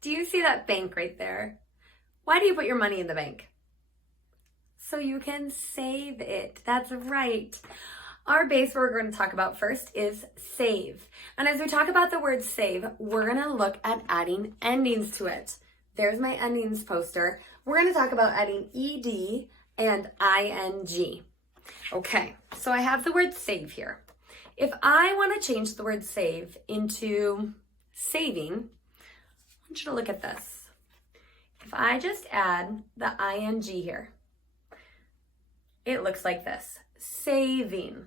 Do you see that bank right there? Why do you put your money in the bank? So you can save it. That's right. Our base we're going to talk about first is save. And as we talk about the word save, we're going to look at adding endings to it. There's my endings poster. We're going to talk about adding ed and ing. Okay, so I have the word save here. If I want to change the word save into saving, I want you to look at this. If I just add the ing here, it looks like this, saving.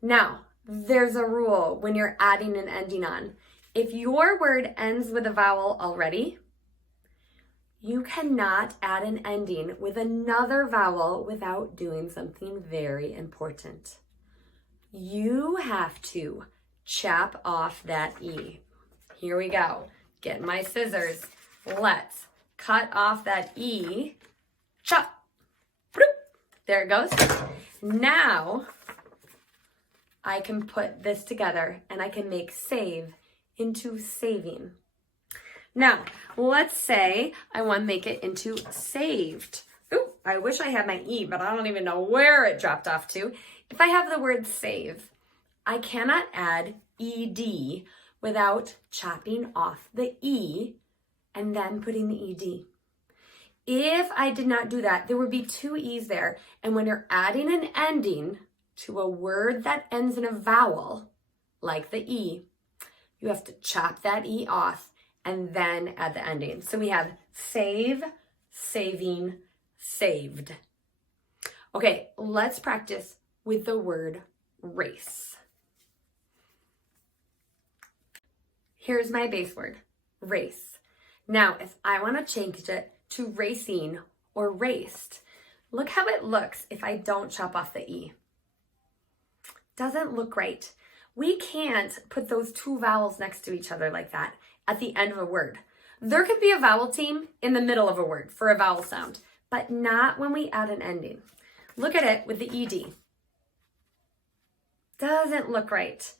Now, there's a rule when you're adding an ending on. If your word ends with a vowel already, you cannot add an ending with another vowel without doing something very important. You have to chop off that E. Here we go. Get my scissors. Let's cut off that E. Chop. Bloop. There it goes. Now I can put this together and I can make save into saving. Now, let's say I want to make it into saved. Ooh, I wish I had my E, but I don't even know where it dropped off to. If I have the word save, I cannot add ed without chopping off the E and then putting the ed. If I did not do that, there would be two E's there. And when you're adding an ending to a word that ends in a vowel, like the E, you have to chop that E off and then add the ending. So we have save, saving, saved. Okay, let's practice with the word race. Here's my base word, race. Now, if I want to change it to racing or raced, look how it looks if I don't chop off the E. Doesn't look right. We can't put those two vowels next to each other like that at the end of a word. There could be a vowel team in the middle of a word for a vowel sound, but not when we add an ending. Look at it with the ed. Doesn't look right.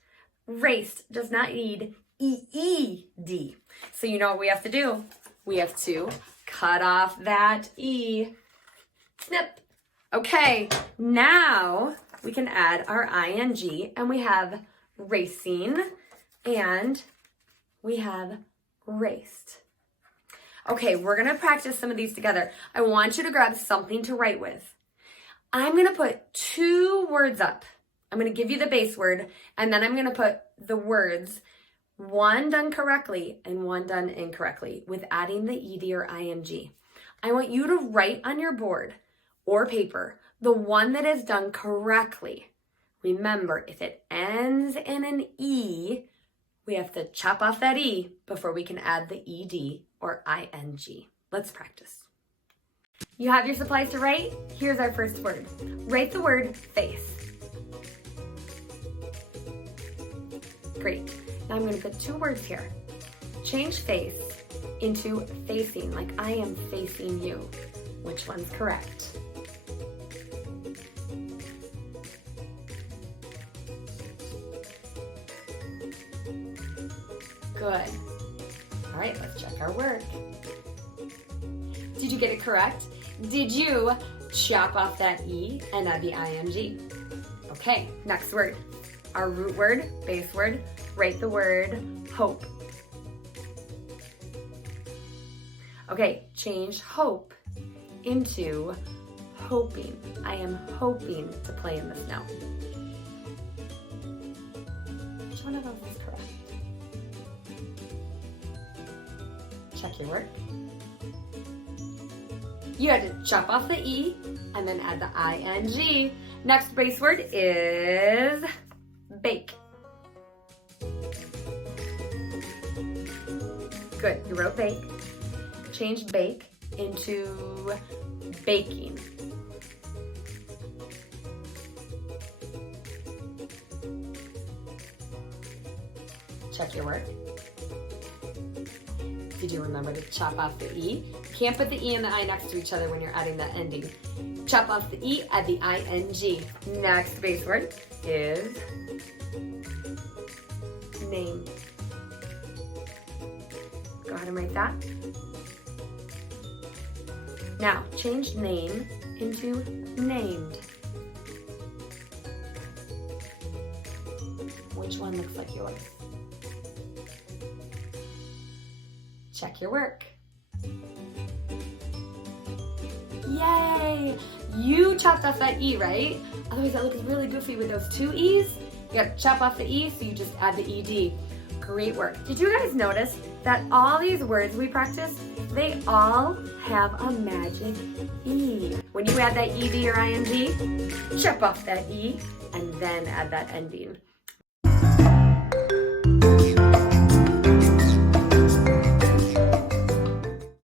Raced does not need EED. So you know what we have to do? We have to cut off that E. Snip. Okay, now we can add our ing and we have racing and we have raced. Okay, we're gonna practice some of these together. I want you to grab something to write with. I'm gonna put two words up. I'm gonna give you the base word and then I'm gonna put the words, one done correctly and one done incorrectly with adding the ed or ing. I want you to write on your board or paper the one that is done correctly. Remember, if it ends in an E, we have to chop off that E before we can add the ed or ing. Let's practice. You have your supplies to write? Here's our first word. Write the word face. Great. Now I'm going to put two words here. Change face into facing, like I am facing you. Which one's correct? Good. All right, let's check our work. Did you get it correct? Did you chop off that E and add the ing? Okay, next word. Our root word, base word, write the word hope. Okay, change hope into hoping. I am hoping to play in the snow. Which one of those is correct? Check your work. You had to chop off the E and then add the ing. Next base word is bake. Good, you wrote bake. Change bake into baking. Check your work. Did you remember to chop off the E? You can't put the E and the I next to each other when you're adding that ending. Chop off the E, add the ing. Next base word is name. Go ahead ahead and write that. Now, change name into named. Which one looks like yours? Check your work. Yay! You chopped off that E, right? Otherwise that looks really goofy with those two E's. You gotta chop off the E, so you just add the ED. Great work. Did you guys notice that all these words we practiced, they all have a magic E? When you add that ED or ING, chop off that E and then add that ending.